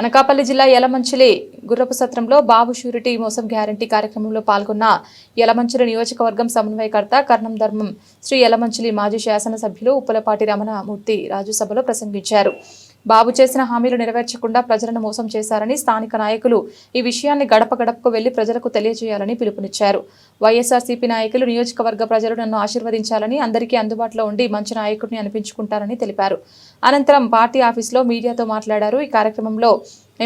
అనకాపల్లి జిల్లా యలమంచిలి గుర్రపు సత్రంలో బాబు షూరిటీ మోసం గ్యారంటీ కార్యక్రమంలో పాల్గొన్న యలమంచిలి నియోజకవర్గం సమన్వయకర్త కర్ణం ధర్మం శ్రీ యలమంచిలి మాజీ శాసనసభ్యులు ఉప్పలపాటి రమణమూర్తి రాజ్యసభలో ప్రసంగించారు. బాబు చేసిన హామీలు నెరవేర్చకుండా ప్రజలను మోసం చేశారని స్థానిక నాయకులు ఈ విషయాన్ని గడప గడపకు వెళ్లి ప్రజలకు తెలియజేయాలని పిలుపునిచ్చారు. వైఎస్ఆర్సీపీ నాయకులు నియోజకవర్గ ప్రజలు నన్ను ఆశీర్వదించాలని, అందరికీ అందుబాటులో ఉండి మంచి నాయకుడిని అనిపించుకుంటారని తెలిపారు. అనంతరం పార్టీ ఆఫీసులో మీడియాతో మాట్లాడారు. ఈ కార్యక్రమంలో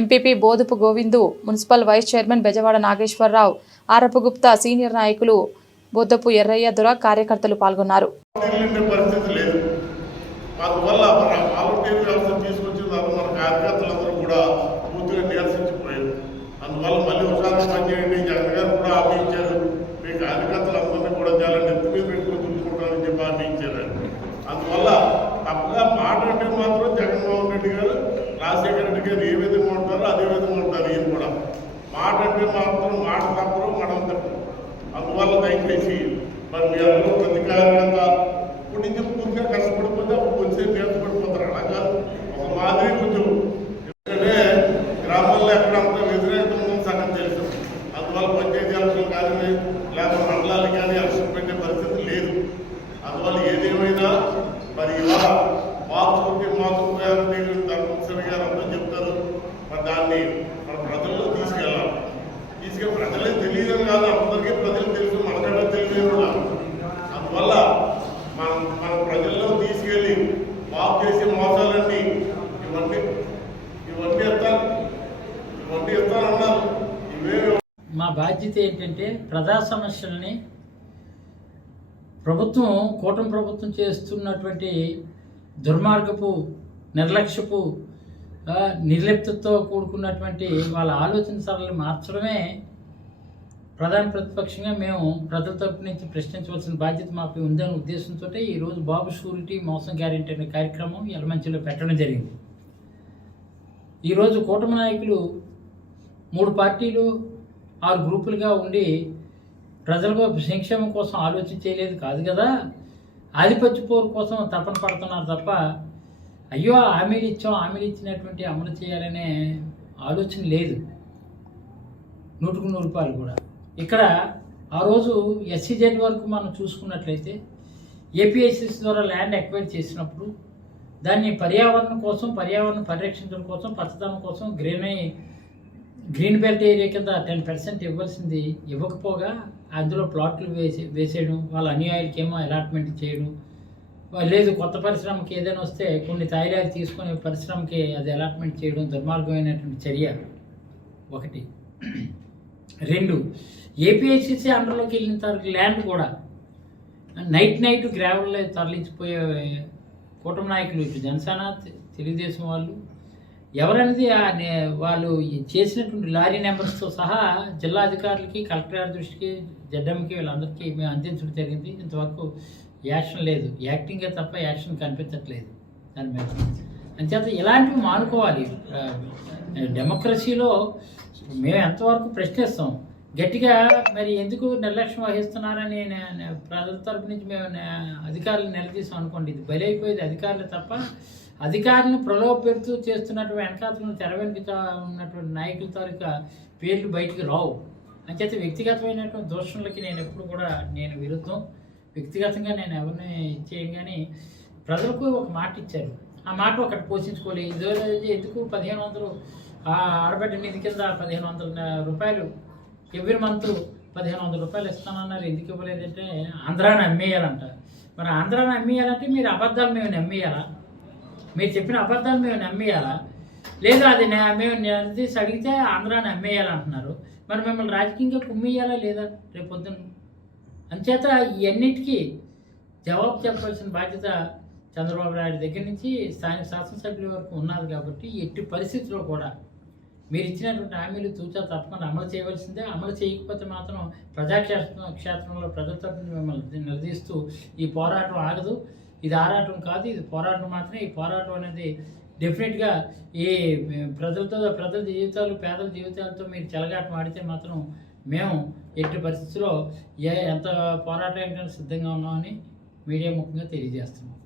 MPP Bodupu Govindu, municipal vice chairman Bezawada Nageswararao, Arapu Gupta, senior నాయకులు బొద్దపు ఎర్రయ్య దొర కార్యకర్తలు పాల్గొన్నారు. అందువల్ల మన వాలంటీర్ వ్యవస్థ తీసుకొచ్చిన తర్వాత మన కార్యకర్తలందరూ కూడా పూర్తిగా నిరసించిపోయారు. అందువల్ల మళ్ళీ ఒకసారి పనిచేయండి. జగన్ గారు కూడా హామీ ఇచ్చారు, మీ కార్యకర్తలందరినీ కూడా చాలా నెత్తి మీద పెట్టుకుని చూసుకుంటామని చెప్పి హామీ ఇచ్చారు. అందువల్ల తప్పగా మాట అంటే మాత్రం జగన్మోహన్ రెడ్డి గారు, రాజశేఖర రెడ్డి గారు ఏ విధంగా ఉంటారో అదే విధంగా ఉంటారు. ఈయన కూడా మాట అంటే మాత్రం మాట తప్పరు, మనం తప్పరు. అందువల్ల దయచేసి మరి మీ అందరూ ప్రతి కార్యకర్త ఇప్పుడు నుంచి పూర్తిగా కష్టపడిపోతే అప్పుడు వచ్చే నేర్చుపడిపోతారు. అలా కాదు, ఒక మాదిరి కొంచెం ఎందుకంటే గ్రామాల్లో ఎక్కడంతా వ్యతిరేకత ఉందని సగం తెలుసు. అందువల్ల పంచాయతీ ఎలక్షన్ కానీ లేకపోతే మండలాలు కానీ ఎలక్షన్ పెట్టే పరిస్థితి లేదు. అందువల్ల ఏదేమైనా మరి ఇవాళ మార్చుకుంటే మార్చుకుపోయారని ధర్మశ్రీ గారు అంతా చెప్తారు. మరి దాన్ని మన ప్రజల్లో తీసుకెళ్ళాలి. ప్రజలే తెలియదని కాదు, అందరికీ ప్రజలు తెలుసు, మనకంటే తెలియదు కూడా. అందువల్ల మన ప్రజల్లో తీసుకెళ్ళి బాగు చేసే మోసాలన్నీ ఇవన్నీ ఎత్తాలన్నారు. ఇవే మా బాధ్యత ఏంటంటే ప్రజా సమస్యలని కూటమి ప్రభుత్వం చేస్తున్నటువంటి దుర్మార్గపు, నిర్లక్ష్యపు, నిర్లిప్తతో కూడుకున్నటువంటి వాళ్ళ ఆలోచన సరళి మార్చడమే ప్రధాన ప్రతిపక్షంగా మేము ప్రజల తరపు నుంచి ప్రశ్నించవలసిన బాధ్యత మాకు ఉందనే ఉద్దేశంతో ఈరోజు బాబు షూరిటీ మోసం గ్యారెంటీ అనే కార్యక్రమం యలమంచిలో పెట్టడం జరిగింది. ఈరోజు కూటమి నాయకులు 3 పార్టీలు 6 గ్రూపులుగా ఉండి ప్రజల సంక్షేమం కోసం ఆలోచించేలేదు కాదు కదా, ఆధిపత్య పోరు కోసం తపన పడుతున్నారు తప్ప అయ్యో హామీలు ఇచ్చినటువంటి అమలు చేయాలనే ఆలోచన లేదు. 100% కూడా ఇక్కడ ఆ రోజు SEZ వరకు మనం చూసుకున్నట్లయితే APICC ద్వారా ల్యాండ్ ఎక్వైర్ చేసినప్పుడు దాన్ని పర్యావరణం పరిరక్షించడం కోసం, పచ్చదనం కోసం గ్రీన్ బెల్ట్ ఏరియా కింద 10% ఇవ్వాల్సింది ఇవ్వకపోగా అందులో ప్లాట్లు వేసేయడం, వాళ్ళ అనుయాయులకేమో అలాట్మెంట్ చేయడం, లేదు కొత్త పరిశ్రమకి ఏదైనా వస్తే కొన్ని తాయిలాలు తీసుకొని పరిశ్రమకి అది అలాట్మెంట్ చేయడం దుర్మార్గమైనటువంటి చర్య. 1. 2, APICC అండర్లోకి వెళ్ళిన తర్వాత ల్యాండ్ కూడా నైట్ గ్రావెల్లో తరలించిపోయే కూటమి నాయకులు, జనసేన, తెలుగుదేశం వాళ్ళు ఎవరనేది వాళ్ళు చేసినటువంటి లారీ నెంబర్స్తో సహా జిల్లా అధికారులకి, కలెక్టర్ గారి దృష్టికి, జడ్ఎంకి వీళ్ళందరికీ మేము అందించడం జరిగింది. ఇంతవరకు యాక్షన్ లేదు, యాక్టింగే తప్ప యాక్షన్ కనిపించట్లేదు దాని మీద. అంచేత ఇలాంటివి మానుకోవాలి. డెమోక్రసీలో మేము ఎంతవరకు ప్రశ్నిస్తాం గట్టిగా, మరి ఎందుకు నిర్లక్ష్యం వహిస్తున్నారని ప్రజల తరపు నుంచి మేము అధికారులు నిలదీసాం అనుకోండి, ఇది బలైపోయేది అధికారులు తప్ప అధికారులను ప్రలోభ పెడుతూ చేస్తున్నటువంటి వెనకాతలను తెర వెనుక ఉన్నటువంటి నాయకుల తాలూకా పేర్లు బయటికి రావు. అంచేత వ్యక్తిగతమైనటువంటి దోషణలకి నేను ఎప్పుడు కూడా విరుద్ధం. వ్యక్తిగతంగా నేను ఎవరిని చేయను, కానీ ప్రజలకు ఒక మాట ఇచ్చారు, ఆ మాట ఒకటి పోషించుకోలేదు. ఇదివరకు ఎందుకు 1500 ఆడబిడ్డ నిధి కింద 1500 రూపాయలు ఎవ్రీ మంత్ 1500 రూపాయలు ఇస్తానన్నారు. ఎందుకు ఇవ్వలేదంటే ఆంధ్రాని అమ్మేయాలంట. మరి ఆంధ్రాని అమ్మేయాలంటే మీరు అబద్ధాలు మేము నమ్మేయాలా? మీరు చెప్పిన అబద్ధాలు మేము నమ్మేయాలా? లేదా అది మేము నిలదీసి అడిగితే ఆంధ్రాని అమ్మేయాలంటున్నారు. మరి మిమ్మల్ని రాజకీయంగా కుమ్మేయాలా లేదా రేపు పొద్దున్న? అంచేత ఇవన్నిటికీ జవాబు చెప్పాల్సిన బాధ్యత చంద్రబాబు నాయుడు దగ్గర నుంచి స్థానిక శాసనసభ్యుల వరకు ఉన్నది. కాబట్టి ఎట్టి పరిస్థితుల్లో కూడా మీరు ఇచ్చినటువంటి హామీలు తూచా తప్పకుండా అమలు చేయవలసిందే. అమలు చేయకపోతే మాత్రం ప్రజాక్షేత్రంలో ప్రజల తరపున మిమ్మల్ని నిలదీస్తూ ఈ పోరాటం ఆగదు. ఇది ఆరాటం కాదు, ఇది పోరాటం మాత్రమే. ఈ పోరాటం అనేది డెఫినెట్గా ఈ ప్రజల జీవితాలు, పేదల జీవితాలతో మీరు చెలగాటం ఆడితే మాత్రం మేము ఎట్టి పరిస్థితుల్లో ఎంత పోరాటానికి సిద్ధంగా ఉన్నామని మీడియా ముఖ్యంగా తెలియజేస్తున్నాం.